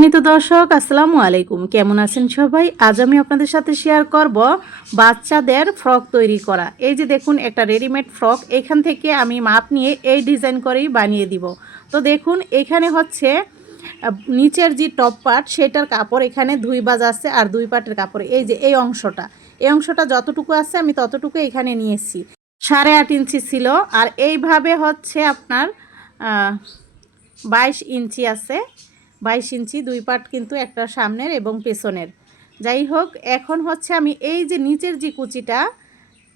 সম্মানিত দর্শক, আসসালামু আলাইকুম। কেমন আছেন সবাই? আজ আমি আপনাদের সাথে শেয়ার করব বাচ্চাদের ফ্রক তৈরি করা। এই যে দেখুন, একটা রেডিমেড ফ্রক এখান থেকে আমি মাপ নিয়ে এই ডিজাইন করেই বানিয়ে দিব। তো দেখুন, এখানে হচ্ছে নিচের যে টপ পার্ট সেটার কাপড় এখানে দুই বাজ আছে আর দুই পার্টের কাপড়। এই যে, এই অংশটা। এই অংশটা যতটুকু আছে আমি ততটুকু এখানে নিয়েছি। সাড়ে আট ইঞ্চি ছিল। আর এইভাবে হচ্ছে আপনার বাইশ ইঞ্চি আছে। বাইশ ইঞ্চি, দুই পার্ট কিন্তু একটা সামনের এবং পেছনের। যাই হোক, এখন হচ্ছে আমি এই যে নিচের যে কুচিটা,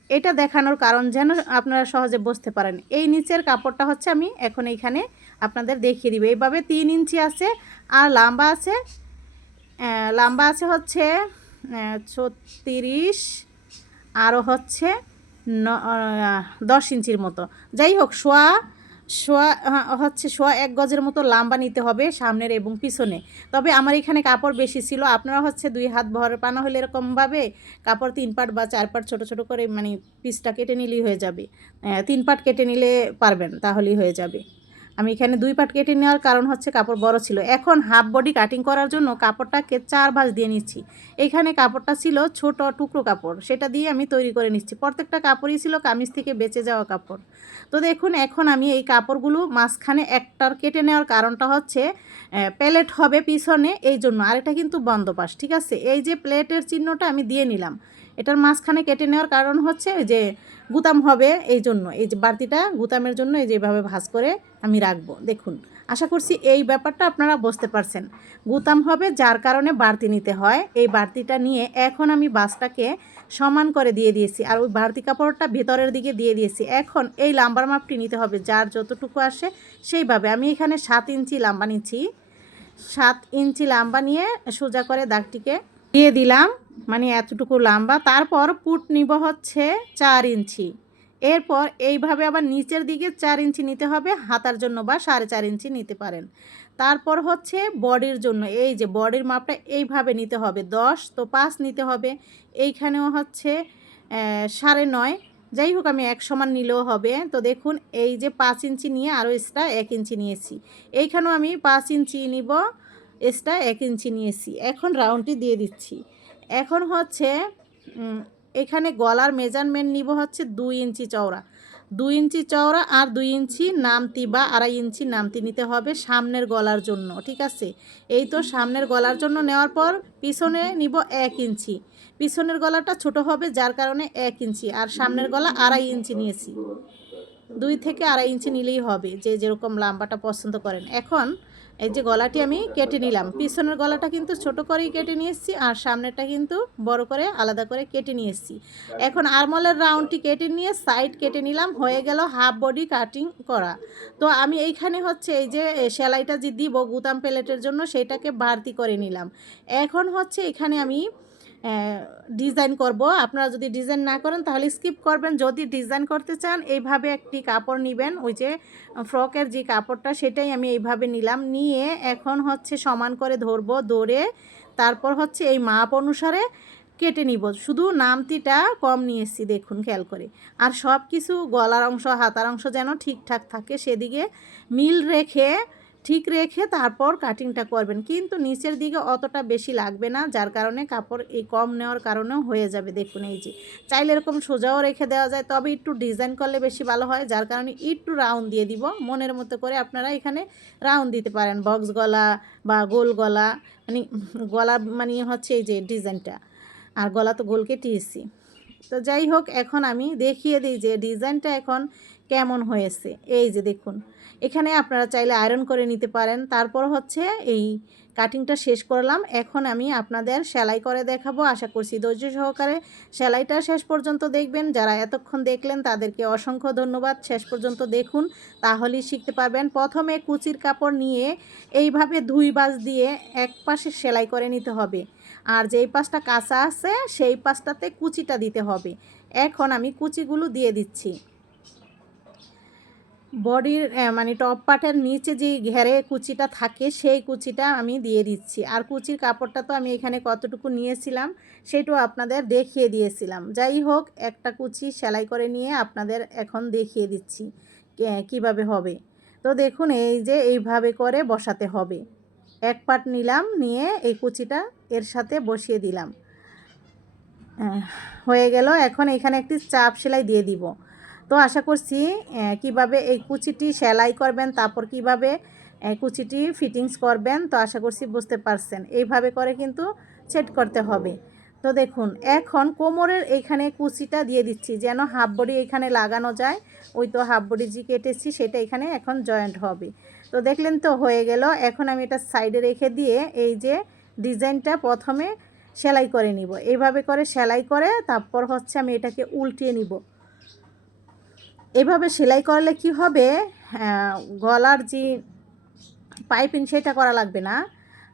এটা দেখানোর কারণ যেন আপনারা সহজে বুঝতে পারেন। এই নিচের কাপড়টা হচ্ছে আমি এখন এইখানে আপনাদের দেখিয়ে দিব। এইভাবে তিন ইঞ্চি আছে আর লম্বা আছে লম্বা আছে হচ্ছে ছত্রিশ, আরও হচ্ছে ন- দশ ইঞ্চির মতো। যাই হোক, শোয়া শোয়া হচ্ছে শোয়া এক গজের মতো লাম্বা নিতে হবে সামনের এবং পিছনে। তবে আমার এখানে কাপড় বেশি ছিল, আপনারা হচ্ছে দুই হাত ভর পানা হলে এরকমভাবে কাপড় তিন পাট বা চার পাট ছোটো ছোটো করে মানে পিসটা কেটে নিলেই হয়ে যাবে। তিন পাট কেটে নিলে পারবেন, তাহলেই হয়ে যাবে। আমি এখানে দুই পাট কেটে নেওয়ার কারণ হচ্ছে কাপড় বড় ছিল। এখন হাফ বডি কাটিং করার জন্য কাপড়টাকে চার ভাঁজ দিয়ে নিচ্ছি। এখানে কাপড়টা ছিল ছোট টুকরো কাপড়, সেটা দিয়ে আমি তৈরি করে নিচ্ছি। প্রত্যেকটা কাপড়ই ছিল কামিজ থেকে বেঁচে যাওয়া কাপড়। তো দেখুন, এখন আমি এই কাপড়গুলো মাঝখানে একটার কেটে নেওয়ার কারণটা হচ্ছে প্লেট হবে পিছনে, এই জন্য আর এটা কিন্তু বন্ধ পাশ ঠিক আছে? এই যে প্লেটের চিহ্নটা আমি দিয়ে নিলাম। এটার মাঝখানে কেটে নেওয়ার কারণ হচ্ছে যে গুতাম হবে এই জন্য। এই যে বাড়তিটা গুতামের জন্য এই যেভাবে ভাঁজ করে আমি রাখব। দেখুন, আশা করছি এই ব্যাপারটা আপনারা বুঝতে পারছেন। গুতাম হবে যার কারণে বাড়তি নিতে হয়। এই বাড়তিটা নিয়ে এখন আমি বাসটাকে সমান করে দিয়ে দিয়েছি আর ওই বাড়তি কাপড়টা ভেতরের দিকে দিয়ে দিয়েছি। এখন এই লাম্বার মাপটি নিতে হবে যার যতটুকু আসে সেইভাবে। আমি এখানে সাত ইঞ্চি লাম্বা নিচ্ছি। সাত ইঞ্চি লাম্বা নিয়ে সোজা করে দাগটিকে দিয়ে দিলাম মানে এতটুকু লম্বা। তারপর পুট নিব হচ্ছে চার ইঞ্চি। এরপর এইভাবে আবার নিচের দিকে চার ইঞ্চি নিতে হবে, হাতার জন্য বা সাড়ে চার ইঞ্চি নিতে পারেন। তারপর হচ্ছে বডির জন্য, এই যে বডির মাপটা এইভাবে নিতে হবে, দশ তো পাঁচ নিতে হবে। এইখানেও হচ্ছে সাড়ে নয়। যাই হোক, আমি এক সমান নিলেও হবে। তো দেখুন, এই যে পাঁচ ইঞ্চি নিয়ে আরও এক্সট্রা এক ইঞ্চি নিয়েছি। এইখানেও আমি পাঁচ ইঞ্চি নিব। এক্সট্রা এক ইঞ্চি নিয়েছি। এখন রাউন্ডটি দিয়ে দিচ্ছি। এখন হচ্ছে এখানে গলার মেজারমেন্ট নিব হচ্ছে দুই ইঞ্চি চওড়া। দুই ইঞ্চি চওড়া আর দুই ইঞ্চি নামতি বা আড়াই ইঞ্চি নামতি নিতে হবে সামনের গলার জন্য, ঠিক আছে? এই তো সামনের গলার জন্য নেওয়ার পর পিছনে নিব এক ইঞ্চি। পিছনের গলাটা ছোট হবে যার কারণে এক ইঞ্চি আর সামনের গলা আড়াই ইঞ্চি নিয়েছি। দুই থেকে আড়াই ইঞ্চি নিলেই হবে, যে যেরকম লম্বাটা পছন্দ করেন। এখন এই যে গলাটি আমি কেটে নিলাম। পিছনের গলাটা কিন্তু ছোট করেই কেটে নিয়ে এসেছি আর সামনেরটা কিন্তু বড় করে, আলাদা করে কেটে নিয়ে এসেছি। এখন আরমলের রাউন্ডটি কেটে নিয়ে সাইড কেটে নিলাম, হয়ে গেল হাফ বডি কাটিং করা। তো আমি এইখানে হচ্ছে এই যে সেলাইটা যে দিব গুতাম প্লেটের জন্য, সেটাকে বাড়তি করে নিলাম। এখন হচ্ছে এখানে আমি ডিজাইন করব। আপনারা যদি ডিজাইন না করেন, তাহলে স্কিপ করবেন। যদি ডিজাইন করতে চান, এইভাবে একটি কাপড় নেবেন। ওই যে, ফ্রকের যে কাপড়টা, সেটাই আমি এইভাবে নিলাম। নিয়ে এখন হচ্ছে সমান করে ধরবো, ধরে তারপর হচ্ছে এই মাপ অনুসারে কেটে নিব। শুধু নামতিটা কম নিয়েছি দেখুন, খেয়াল করে। আর সব কিছু গলার অংশ, হাতার অংশ যেন ঠিকঠাক থাকে, সেদিকে মিল রেখে ঠিক রেখে তারপর কাটিংটা করবেন। কিন্তু নিচের দিকে অতটা বেশি লাগবে না, যার কারণে কাপড় এই কম নেওয়ার কারণেও হয়ে যাবে। দেখুন এই যে, চাইলে এরকম সোজাও রেখে দেওয়া যায়, তবে একটু ডিজাইন করলে বেশি ভালো হয়, যার কারণে একটু রাউন্ড দিয়ে দিব। মনের মতো করে আপনারা এখানে রাউন্ড দিতে পারেন বক্স গলা বা গোল গলা মানে গলা মানে হচ্ছে এই যে ডিজাইনটা আর গলা তো গোল কেটেছি তো যাই হোক এখন আমি দেখিয়ে দিই যে ডিজাইনটা এখন কেমন হয়েছে। এই যে দেখুন, এখানে আপনারা চাইলে আয়রন করে নিতে পারেন। তারপর হচ্ছে এই কাটিংটা শেষ করলাম। এখন আমি আপনাদের সেলাই করে দেখাবো। আশা করছি ধৈর্য সহকারে সেলাইটা শেষ পর্যন্ত দেখবেন। যারা এতক্ষণ দেখলেন, তাদেরকে অসংখ্য ধন্যবাদ। শেষ পর্যন্ত দেখুন, তাহলেই শিখতে পারবেন। প্রথমে কুচির কাপড় নিয়ে এইভাবে দুই বাজ দিয়ে এক পাশে সেলাই করে নিতে হবে। আর যেই পাশটা কাঁচা আছে, সেই পাশটাতে কুচিটা দিতে হবে। এখন আমি কুচিগুলো দিয়ে দিচ্ছি। বডির মানে টপ পার্টের নিচে যে ঘেরে কুচিটা থাকে, সেই কুচিটা আমি দিয়ে দিচ্ছি। আর কুচির কাপড়টা তো আমি এখানে কতটুকু নিয়েছিলাম, সেটাও আপনাদের দেখিয়ে দিয়েছিলাম। যাই হোক, একটা কুচি সেলাই করে নিয়ে আপনাদের এখন দেখিয়ে দিচ্ছি কীভাবে হবে। তো দেখুন, এই যে এইভাবে করে বসাতে হবে। এক পাট নিলাম, নিয়ে এই কুচিটা এর সাথে বসিয়ে দিলাম। হয়ে গেল। এখন এখানে একটি চাপ সেলাই দিয়ে দিব। তো আশা করছি কীভাবে এই কুচিটি সেলাই করবেন, তারপর কীভাবে কুচিটি ফিটিংস করবেন, তো আশা করছি বুঝতে পারছেন। এইভাবে করে কিন্তু সেট করতে হবে। তো দেখুন, এখন কোমরের এইখানে কুচিটা দিয়ে দিচ্ছি, যেন হাফ বডি এখানে লাগানো যায়। ওই তো হাফ বডি যে কেটেছি, সেটা এখানে এখন জয়েন্ট হবে। তো দেখলেন তো হয়ে গেল। এখন আমি এটা সাইডে রেখে দিয়ে এই যে ডিজাইনটা প্রথমে সেলাই করে নিব। এইভাবে করে সেলাই করে তারপর হচ্ছে আমি এটাকে উল্টিয়ে নিব। এভাবে সেলাই করলে কি হবে? গলার যে পাইপিং সেটা করা লাগবে না।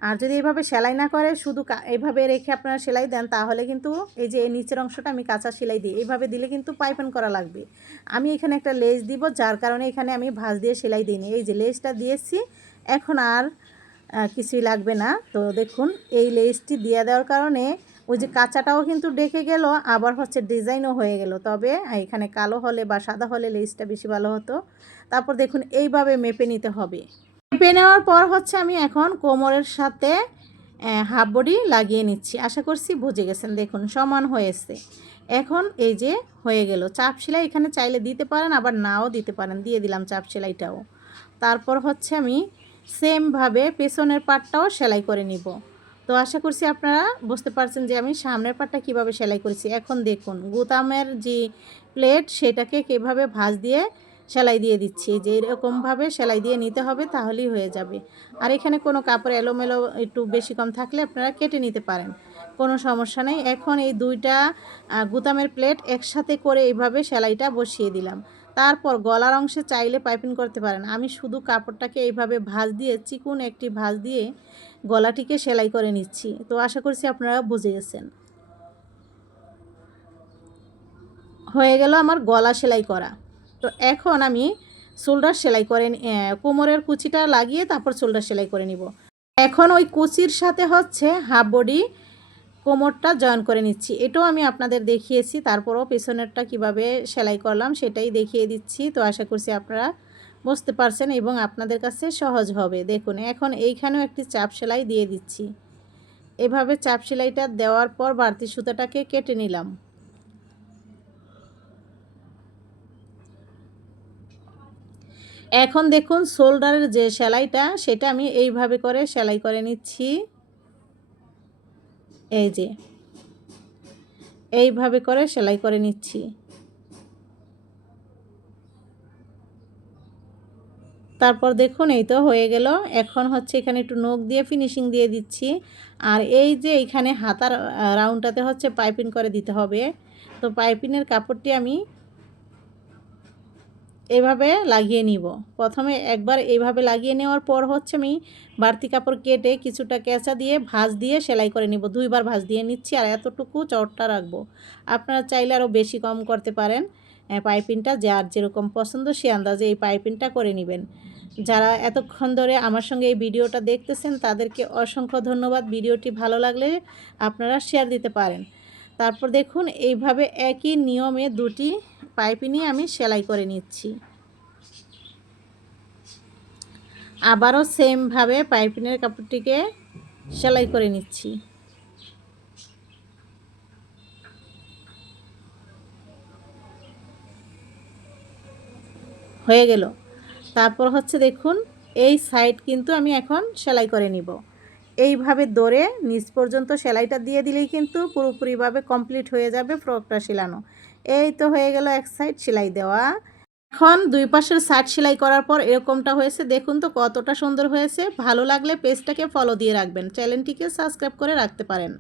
আর যদি এইভাবে সেলাই না করে, শুধু এইভাবে রেখে আপনারা সেলাই দেন, তাহলে কিন্তু এই যে নিচের অংশটা আমি কাঁচা সেলাই দিই। এইভাবে দিলে কিন্তু পাইপিং করা লাগবে। আমি এখানে একটা লেস দিব, যার কারণে এখানে আমি ভাঁজ দিয়ে সেলাই দিইনি। এই যে লেসটা দিয়েছি, এখন আর কিছুই লাগবে না। তো দেখুন, এই লেসটি দিয়ে দেওয়ার কারণে ওই যে কাঁচাটাও কিন্তু ডেকে গেল, আবার হচ্ছে ডিজাইনও হয়ে গেল। তবে এখানে কালো হলে বা সাদা হলে লেসটা বেশি ভালো হতো। তারপর দেখুন, এইভাবে মেপে নিতে হবে। মেপে নেওয়ার পর হচ্ছে আমি এখন কোমরের সাথে হাফ বডি লাগিয়ে নিচ্ছি। আশা করছি বুঝে গেছেন, দেখুন, সমান হয়েছে। এখন এই যে হয়ে গেল। চাপ সেলাই এখানে চাইলে দিতে পারেন, আবার নাও দিতে পারেন। দিয়ে দিলাম চাপ সেলাইটাও। তারপর হচ্ছে আমি সেমভাবে পেছনের পাটটাও সেলাই করে নিব। তো আশা করছি আপনারা বুঝতে পারছেন যে আমি সামনের পাটটা কীভাবে সেলাই করেছি। এখন দেখুন গুতামের যে প্লেট, সেটাকে কীভাবে ভাঁজ দিয়ে সেলাই দিয়ে দিচ্ছি। যে এরকমভাবে সেলাই দিয়ে নিতে হবে তাহলেই হয়ে যাবে। আর এখানে কোনো কাপড় এলোমেলো একটু বেশি কম থাকলে আপনারা কেটে নিতে পারেন। কোনো সমস্যা নেই। এখন এই দুইটা গুতামের প্লেট একসাথে করে এইভাবে সেলাইটা বসিয়ে দিলাম। তারপর গলার অংশে চাইলে পাইপিং করতে পারেন। আমি শুধু কাপড়টাকে এইভাবে ভাঁজ দিয়ে, চিকুন একটি ভাঁজ দিয়ে গলাটিকে সেলাই করে নিচ্ছি। তো আশা করছি আপনারা বুঝে গেছেন। হয়ে গেল আমার গলা সেলাই করা। তো এখন আমি শোল্ডার সেলাই করে কোমরের কুচিটা লাগিয়ে তারপর শোল্ডার সেলাই করে নিব। এখন ওই কুচির সাথে হচ্ছে হাফ বডি কোমরটা জয়েন করে নিচ্ছি। এটাও আমি আপনাদের দেখিয়েছি, তারপরও পেছনেরটা কীভাবে সেলাই করলাম সেটাই দেখিয়ে দিচ্ছি। তো আশা করছি আপনারা বুঝতে পারছেন এবং আপনাদের কাছে সহজ হবে। দেখুন, এখন এইখানেও একটি চাপ সেলাই দিয়ে দিচ্ছি। এভাবে চাপ সেলাইটা দেওয়ার পর বাড়তি সুতাটাকে কেটে নিলাম। এখন দেখুন শোল্ডারের যে সেলাইটা, সেটা আমি এইভাবে করে সেলাই করে নিচ্ছি। এই যে, এইভাবে করে সেলাই করে নিচ্ছি। তারপর দেখুন এই তো হয়ে গেল। এখন হচ্ছে এখানে একটু নখ দিয়ে ফিনিশিং দিয়ে দিচ্ছি। আর এই যে এখানে হাতার রাউন্ডটাতে হচ্ছে পাইপিং করে দিতে হবে। তো পাইপিংয়ের কাপড়টি আমি এভাবে লাগিয়ে নিব। প্রথমে একবার এইভাবে লাগিয়ে নেওয়ার পর হচ্ছে আমি বাড়তি কাপড় কেটে কিছুটা কেঁচা দিয়ে ভাঁজ দিয়ে সেলাই করে নিব। দুইবার ভাঁজ দিয়ে নিচ্ছি আর এতটুকু চটটা রাখব। আপনারা চাইলে আরও বেশি কম করতে পারেন। পাইপিংটা যার যেরকম পছন্দ সে আন্দাজে এই পাইপিংটা করে নেবেন। যারা এতক্ষণ ধরে আমার সঙ্গে এই ভিডিওটা দেখতেছেন, তাদেরকে অসংখ্য ধন্যবাদ। ভিডিওটি ভালো লাগলে আপনারা শেয়ার দিতে পারেন। তারপর দেখুন, এইভাবে একই নিয়মে দুটি পাইপিংই আমি সেলাই করে নিচ্ছি। আবারও সেমভাবে পাইপিনের কাপড়টিকে সেলাই করে নিচ্ছি। হয়ে গেল। তারপর হচ্ছে দেখুন, এই সাইড কিন্তু আমি এখন সেলাই করে নিব। এইভাবে দরে নিচ পর্যন্ত সেলাইটা দিয়ে দিলেই কিন্তু পুরোপুরিভাবে কমপ্লিট হয়ে যাবে ফ্রকটা সেলানো। এই তো হয়ে গেল এক সাইড সেলাই দেওয়া। এখন দুই পাশের সাইড সেলাই করার পর এরকমটা হয়েছে। দেখুন তো কতটা সুন্দর হয়েছে। ভালো লাগলে পেজটাকে ফলো দিয়ে রাখবেন। চ্যানেলটিকে সাবস্ক্রাইব করে রাখতে পারেন।